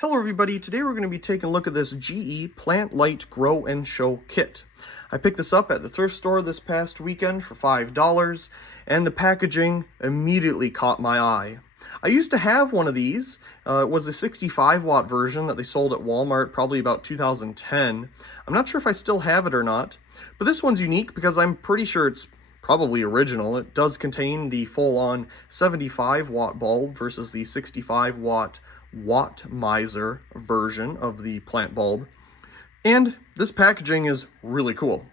Hello everybody, today we're going to be taking a look at this GE Plant Light Grow and Show kit. I picked this up at the thrift store this past weekend for $5, and the packaging immediately caught my eye. I used to have one of these. It was a 65 watt version that they sold at Walmart probably about 2010. I'm not sure if I still have it or not, but this one's unique because I'm pretty sure it's probably original. It does contain the full-on 75 watt bulb versus the 65 watt Miser version of the plant bulb. And this packaging is really cool.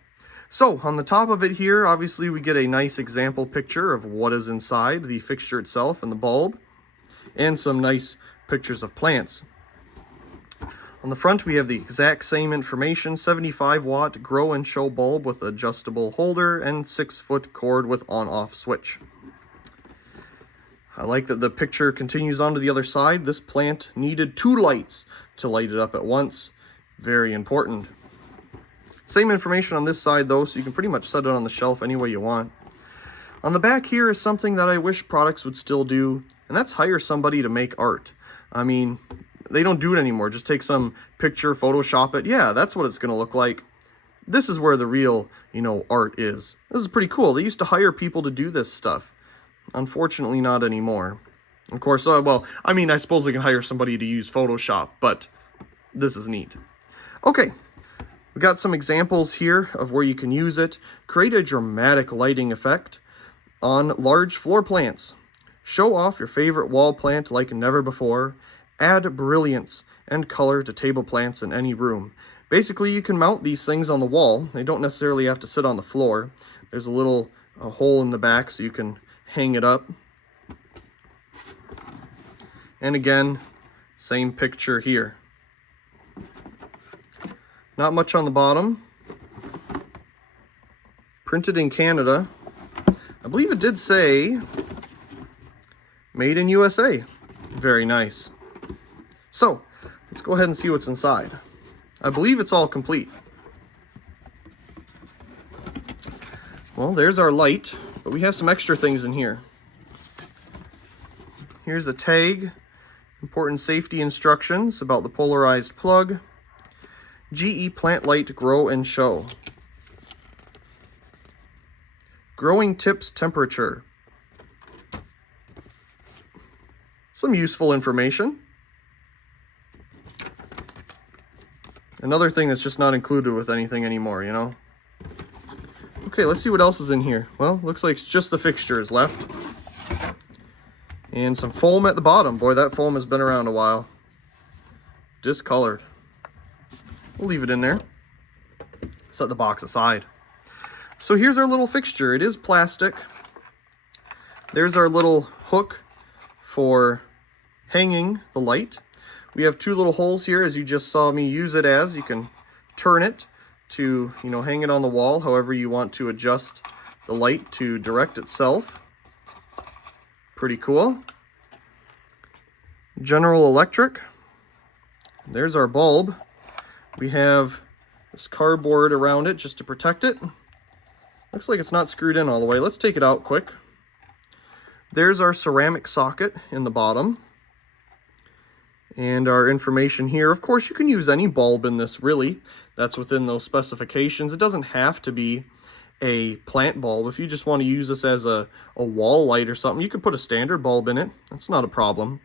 So on the top of it here, obviously we get a nice example picture of what is inside the fixture itself and the bulb, and some nice pictures of plants. On the front we have the exact same information: 75 watt Grow and Show bulb with adjustable holder and 6-foot cord with on-off switch. I like that the picture continues on to the other side. This plant needed 2 lights to light it up at once. Very important. Same information on this side though, so you can pretty much set it on the shelf any way you want. On the back here is something that I wish products would still do, and that's hire somebody to make art. I mean, they don't do it anymore. Just take some picture, Photoshop it. Yeah, that's what it's going to look like. This is where the real, art is. This is pretty cool. They used to hire people to do this stuff. Unfortunately, not anymore. Of course, I suppose they can hire somebody to use Photoshop, but this is neat. Okay, we got some examples here of where you can use it. Create a dramatic lighting effect on large floor plants. Show off your favorite wall plant like never before. Add brilliance and color to table plants in any room. Basically, you can mount these things on the wall. They don't necessarily have to sit on the floor. There's a little hole in the back so you can hang it up. And again, same picture here. Not much on the bottom. Printed in Canada. I believe it did say made in USA. Very nice. So, let's go ahead and see what's inside. I believe it's all complete. Well, there's our light. But we have some extra things in here. Here's a tag, important safety instructions about the polarized plug. GE Plant Light Grow and Show. Growing tips temperature. Some useful information. Another thing that's just not included with anything anymore, Okay, let's see what else is in here. Well, looks like it's just the fixtures left. And some foam at the bottom. Boy, that foam has been around a while. Discolored. We'll leave it in there. Set the box aside. So here's our little fixture. It is plastic. There's our little hook for hanging the light. We have 2 little holes here, as you just saw me use it as. You can turn it to, hang it on the wall, however you want to adjust the light to direct itself. Pretty cool. General Electric. There's our bulb. We have this cardboard around it just to protect it. Looks like it's not screwed in all the way. Let's take it out quick. There's our ceramic socket in the bottom. And our information here. Of course, you can use any bulb in this, really. That's within those specifications. It doesn't have to be a plant bulb. If you just want to use this as a wall light or something, you could put a standard bulb in it. That's not a problem.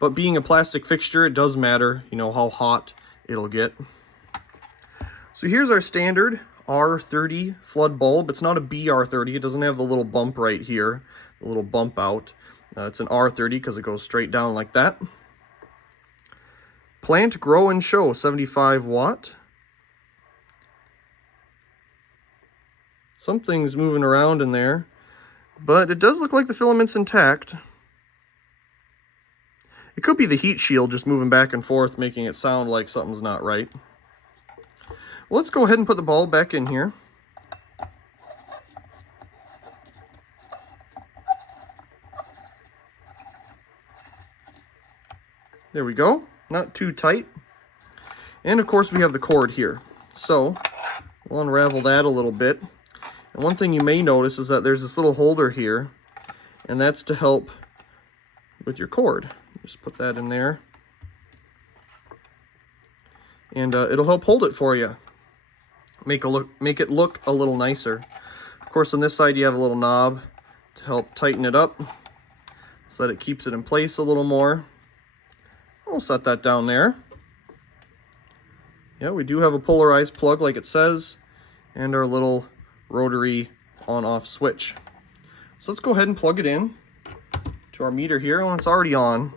But being a plastic fixture, it does matter, how hot it'll get. So here's our standard R30 flood bulb. It's not a BR30. It doesn't have the little bump right here, the little bump out. It's an R30 because it goes straight down like that. Plant Grow and Show, 75 watt. Something's moving around in there, but it does look like the filament's intact. It could be the heat shield just moving back and forth, making it sound like something's not right. Well, let's go ahead and put the bulb back in here. There we go. Not too tight. And of course we have the cord here. So we'll unravel that a little bit. And one thing you may notice is that there's this little holder here, and that's to help with your cord. Just put that in there. And it'll help hold it for you. Make it look a little nicer. Of course, on this side you have a little knob to help tighten it up so that it keeps it in place a little more. We'll set that down there. Yeah, we do have a polarized plug like it says, and our little rotary on-off switch. So let's go ahead and plug it in to our meter here when it's already on.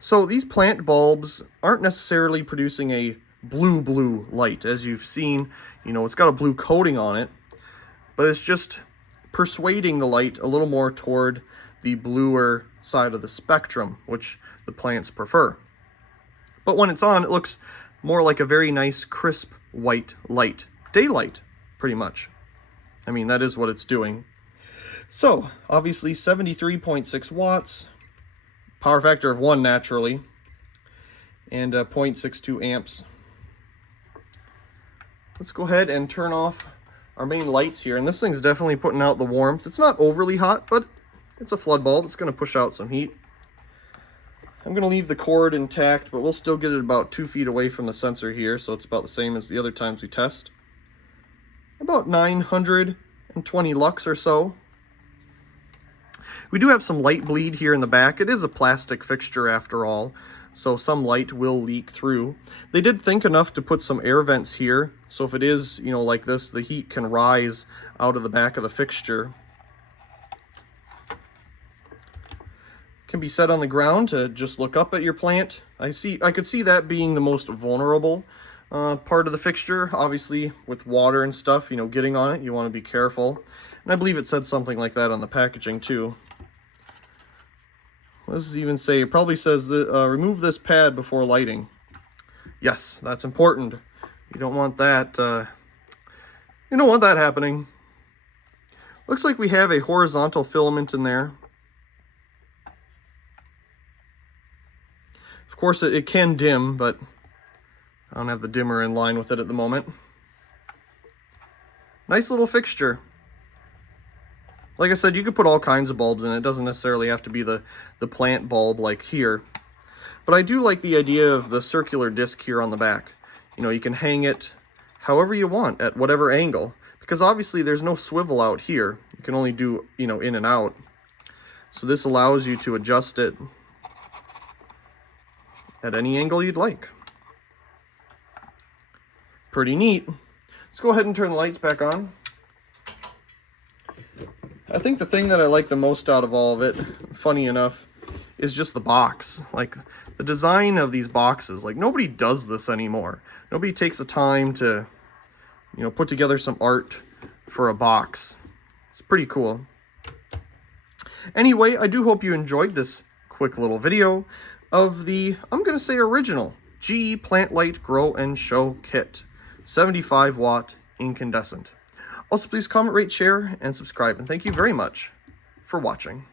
So these plant bulbs aren't necessarily producing a blue light. As you've seen, you know, it's got a blue coating on it, but it's just persuading the light a little more toward the bluer side of the spectrum, which the plants prefer. But when it's on, it looks more like a very nice crisp white light. Daylight, pretty much. I mean, that is what it's doing. So, obviously 73.6 watts, power factor of 1 naturally, and 0.62 amps. Let's go ahead and turn off our main lights here, and this thing's definitely putting out the warmth. It's not overly hot, but it's a flood bulb. It's going to push out some heat. I'm going to leave the cord intact, but we'll still get it about 2 feet away from the sensor here, so it's about the same as the other times we test. About 920 lux or so. We do have some light bleed here in the back. It is a plastic fixture after all, so some light will leak through. They did think enough to put some air vents here, so if it is, you know, like this, the heat can rise out of the back of the fixture. Can be set on the ground to just look up at your plant. I could see that being the most vulnerable part of the fixture. Obviously, with water and stuff, you know, getting on it, you want to be careful. And I believe it said something like that on the packaging too. What does it even say? It probably says that, remove this pad before lighting. Yes, that's important. You don't want that. You don't want that happening. Looks like we have a horizontal filament in there. Of course, it can dim, but I don't have the dimmer in line with it at the moment. Nice little fixture. Like I said, you could put all kinds of bulbs in it. It doesn't necessarily have to be the plant bulb like here. But I do like the idea of the circular disc here on the back. You know, you can hang it however you want at whatever angle. Because obviously there's no swivel out here. You can only do, you know, in and out. So this allows you to adjust it at any angle you'd like. Pretty neat. Let's go ahead and turn the lights back on. I think the thing that I like the most out of all of it, funny enough, is just the box. Like, the design of these boxes. Like, nobody does this anymore. Nobody takes the time to, you know, put together some art for a box. It's pretty cool. Anyway, I do hope you enjoyed this quick little video of the, I'm going to say, original GE Plant Light Grow and Show Kit. 75 watt incandescent. Also, please comment, rate, share, and subscribe. And thank you very much for watching.